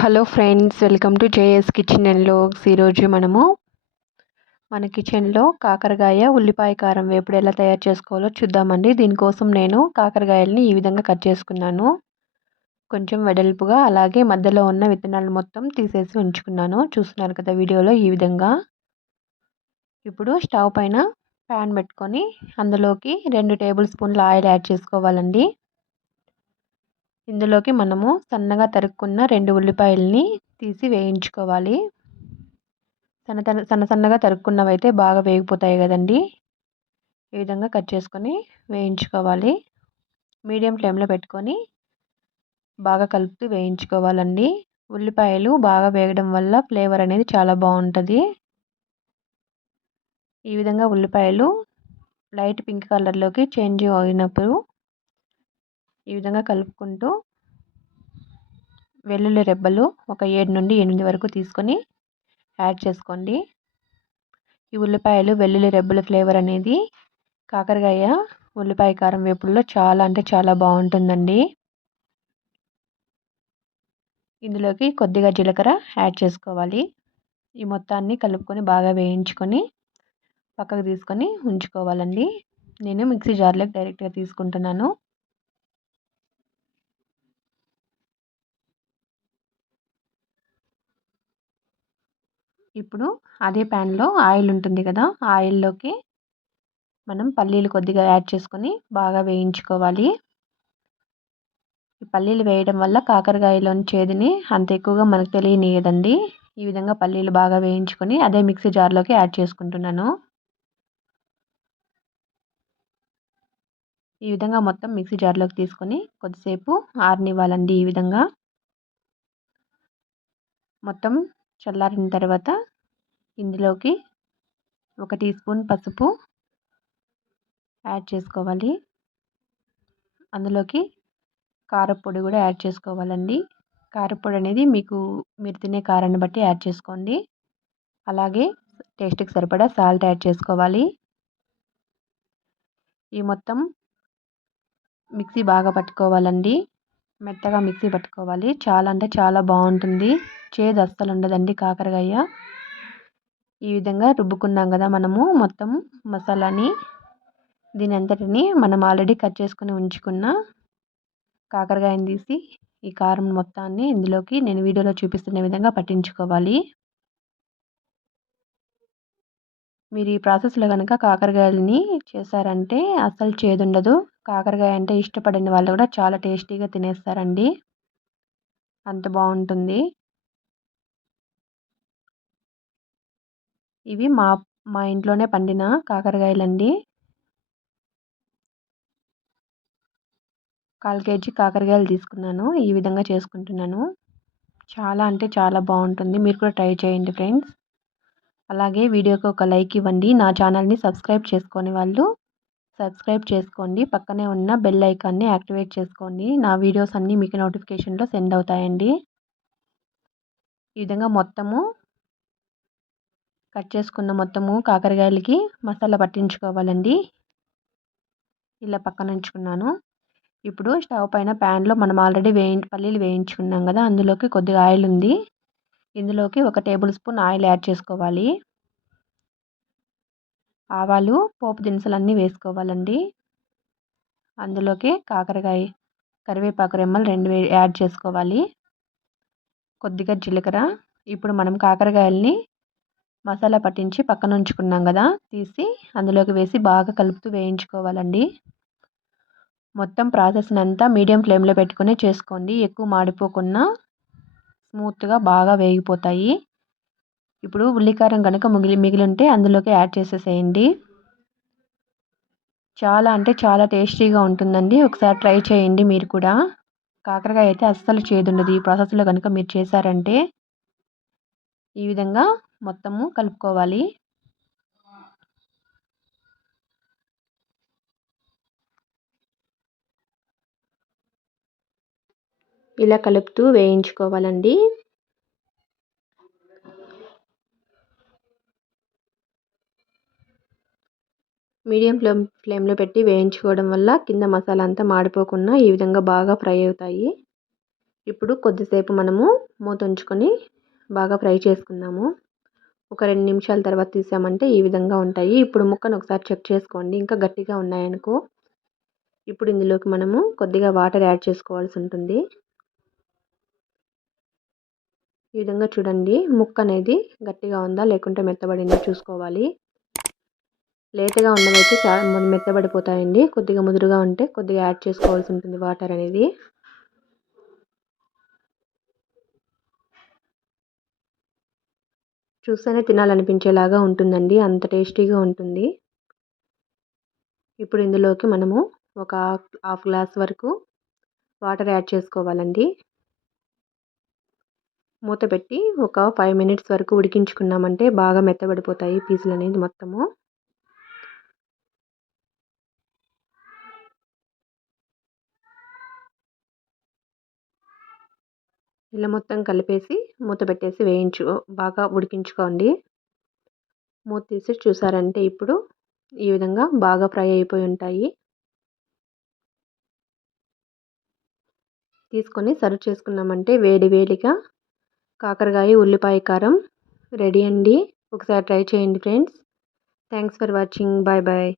Hello friends welcome to JS kitchen and vlogs ఈరోజు మనము మన కిచెన్లో కాకరకాయ ఉల్లిపాయ కారం వేపుడు ఎలా తయారు చేసుకోవాలో చూద్దామండి. దీనికోసం నేను కాకరకాయలని ఈ విధంగా కట్ చేసుకున్నాను. కొంచెం వెడల్పుగా అలాగే మధ్యలో ఉన్న విత్తనాలు మొత్తం తీసేసి ఉంచుకున్నాను. చూస్తున్నారు కదా వీడియోలో ఈ విధంగా. ఇప్పుడు స్టవ్ పైన ప్యాన్ పెట్టుకొని అందులోకి రెండు టేబుల్ స్పూన్ల ఆయిల్ యాడ్ చేసుకోవాలండి. ఇందులోకి మనము సన్నగా తరుక్కున్న రెండు ఉల్లిపాయలని తీసి వేయించుకోవాలి. సన్న సన్న సన్నగా తరుక్కున్నవి అయితే బాగా వేగిపోతాయి కదండి. ఈ విధంగా కట్ చేసుకొని వేయించుకోవాలి. మీడియం ఫ్లేమ్లో పెట్టుకొని బాగా కలుపుతూ వేయించుకోవాలండి. ఉల్లిపాయలు బాగా వేగడం వల్ల ఫ్లేవర్ అనేది చాలా బాగుంటుంది. ఈ విధంగా ఉల్లిపాయలు లైట్ పింక్ కలర్లోకి చేంజ్ అయినప్పుడు ఈ విధంగా కలుపుకుంటూ వెల్లుల్లి రెబ్బలు ఒక ఏడు నుండి ఎనిమిది వరకు తీసుకొని యాడ్ చేసుకోండి. ఈ ఉల్లిపాయలు వెల్లుల్లి రెబ్బల ఫ్లేవర్ అనేది కాకరకాయ ఉల్లిపాయ కారం వేపుల్లో చాలా అంటే చాలా బాగుంటుందండి. ఇందులోకి కొద్దిగా జీలకర్ర యాడ్ చేసుకోవాలి. ఈ మొత్తాన్ని కలుపుకొని బాగా వేయించుకొని పక్కకు తీసుకొని ఉంచుకోవాలండి. నేను మిక్సీ జార్లోకి డైరెక్ట్గా తీసుకుంటున్నాను. ఇప్పుడు అదే ప్యాన్లో ఆయిల్ ఉంటుంది కదా ఆయిల్లోకి మనం పల్లీలు కొద్దిగా యాడ్ చేసుకొని బాగా వేయించుకోవాలి. ఈ పల్లీలు వేయడం వల్ల కాకరకాయలోని చేదుని అంత ఎక్కువగా మనకు తెలియనియదండి. ఈ విధంగా పల్లీలు బాగా వేయించుకొని అదే మిక్సీ జార్లోకి యాడ్ చేసుకుంటున్నాను. ఈ విధంగా మొత్తం మిక్సీ జార్లోకి తీసుకొని కొద్దిసేపు ఆరనివ్వాలండి ఈ విధంగా. మొత్తం చల్లారిన తర్వాత ఇందులోకి ఒక టీ స్పూన్ పసుపు యాడ్ చేసుకోవాలి. అందులోకి కారపొడి కూడా యాడ్ చేసుకోవాలండి. కారపొడి అనేది మీకు మీరు తినే కారాన్ని బట్టి యాడ్ చేసుకోండి. అలాగే టేస్ట్కి సరిపడా సాల్ట్ యాడ్ చేసుకోవాలి. ఈ మొత్తం మిక్సీ బాగా పట్టుకోవాలండి. మెత్తగా మిక్సీ పట్టుకోవాలి. చాలా అంటే చాలా బాగుంటుంది. చేదు అస్సలు ఉండదండి కాకరకాయ. ఈ విధంగా రుబ్బుకున్నాం కదా మనము. మొత్తం మసాలాని దీని అంతటిని మనం ఆల్రెడీ కట్ చేసుకుని ఉంచుకున్న కాకరకాయని తీసి ఈ కారం మొత్తాన్ని ఇందులోకి నేను వీడియోలో చూపిస్తున్న విధంగా పట్టించుకోవాలి. మీరు ఈ ప్రాసెస్లో కనుక కాకరకాయలని చేశారంటే అస్సలు చేదుండదు కాకరకాయ అంటే ఇష్టపడిన వాళ్ళు కూడా చాలా టేస్టీగా తినేస్తారండి. అంత బాగుంటుంది. ఇవి మా మా ఇంట్లోనే పండిన కాకరకాయలండి. కాల్ కేజీ కాకరకాయలు తీసుకున్నాను. ఈ విధంగా చేసుకుంటున్నాను. చాలా అంటే చాలా బాగుంటుంది. మీరు కూడా ట్రై చేయండి ఫ్రెండ్స్. అలాగే వీడియోకి ఒక లైక్ ఇవ్వండి. నా ఛానల్ని సబ్స్క్రైబ్ చేసుకొని వాళ్ళు సబ్స్క్రైబ్ చేసుకోండి. పక్కనే ఉన్న బెల్ ఐకాన్ని యాక్టివేట్ చేసుకోండి. నా వీడియోస్ అన్నీ మీకు నోటిఫికేషన్లో సెండ్ అవుతాయండి. ఈ విధంగా మొత్తము కట్ చేసుకున్న మొత్తము కాకరకాయలకి మసాలా పట్టించుకోవాలండి. ఇలా పక్కన ఉంచుకున్నాను. ఇప్పుడు స్టవ్ పైన ప్యాన్లో మనం ఆల్రెడీ వేయి పల్లీలు వేయించుకున్నాం కదా అందులోకి కొద్దిగా ఆయిల్ ఉంది. ఇందులోకి ఒక టేబుల్ స్పూన్ ఆయిల్ యాడ్ చేసుకోవాలి. ఆవాలు పోపు దినుసులు అన్నీ వేసుకోవాలండి. అందులోకి కాకరకాయ కరివేపాకు రెమ్మలు రెండు యాడ్ చేసుకోవాలి. కొద్దిగా జీలకర్ర. ఇప్పుడు మనం కాకరకాయల్ని మసాలా పట్టించి పక్కన ఉంచుకున్నాం కదా తీసి అందులోకి వేసి బాగా కలుపుతూ వేయించుకోవాలండి. మొత్తం ప్రాసెస్ని అంతా మీడియం ఫ్లేమ్లో పెట్టుకుని చేసుకోండి. ఎక్కువ మాడిపోకుండా స్మూత్గా బాగా వేగిపోతాయి. ఇప్పుడు ఉల్లికారం కనుక మిగిలి మిగిలి ఉంటే అందులోకి యాడ్ చేసేసేయండి. చాలా అంటే చాలా టేస్టీగా ఉంటుందండి. ఒకసారి ట్రై చేయండి మీరు కూడా. కాకరకాయ అయితే అస్సలు చేదుండదు. ఈ ప్రాసెస్లో కనుక మీరు చేశారంటే ఈ విధంగా మొత్తము కలుపుకోవాలి. ఇలా కలుపుతూ వేయించుకోవాలండి. మీడియం ఫ్లేమ్ ఫ్లేమ్లో పెట్టి వేయించుకోవడం వల్ల కింద మసాలా అంతా మాడిపోకుండా ఈ విధంగా బాగా ఫ్రై అవుతాయి. ఇప్పుడు కొద్దిసేపు మనము మూత ఉంచుకొని బాగా ఫ్రై చేసుకుందాము. ఒక రెండు నిమిషాల తర్వాత తీసామంటే ఈ విధంగా ఉంటాయి. ఇప్పుడు ముక్కను ఒకసారి చెక్ చేసుకోండి. ఇంకా గట్టిగా ఉన్నాయనుకో. ఇప్పుడు ఇందులోకి మనము కొద్దిగా వాటర్ యాడ్ చేసుకోవాల్సి ఉంటుంది. ఈ విధంగా చూడండి. ముక్క అనేది గట్టిగా ఉందా లేకుంటే మెత్తబడిందా చూసుకోవాలి. లేట్గా ఉన్నవైతే చాలా మెత్తబడిపోతాయండి. కొద్దిగా ముదురుగా ఉంటే కొద్దిగా యాడ్ చేసుకోవాల్సి ఉంటుంది వాటర్ అనేది. చూస్తేనే తినాలనిపించేలాగా ఉంటుందండి. అంత టేస్టీగా ఉంటుంది. ఇప్పుడు ఇందులోకి మనము ఒక హాఫ్ గ్లాస్ వరకు వాటర్ యాడ్ చేసుకోవాలండి. మూత పెట్టి ఒక ఫైవ్ మినిట్స్ వరకు ఉడికించుకున్నామంటే బాగా మెత్తబడిపోతాయి పీసులు అనేది మొత్తము. ఇలా మొత్తం కలిపేసి మూత పెట్టేసి వేయించు బాగా ఉడికించుకోండి. మూత తీసి చూసారంటే ఇప్పుడు ఈ విధంగా బాగా ఫ్రై అయిపోయి ఉంటాయి. తీసుకొని సర్వ్ చేసుకున్నామంటే వేడి వేడిగా కాకరకాయ ఉల్లిపాయ కారం రెడీ అండి. ఒకసారి ట్రై చేయండి friends. Thanks for watching. Bye bye.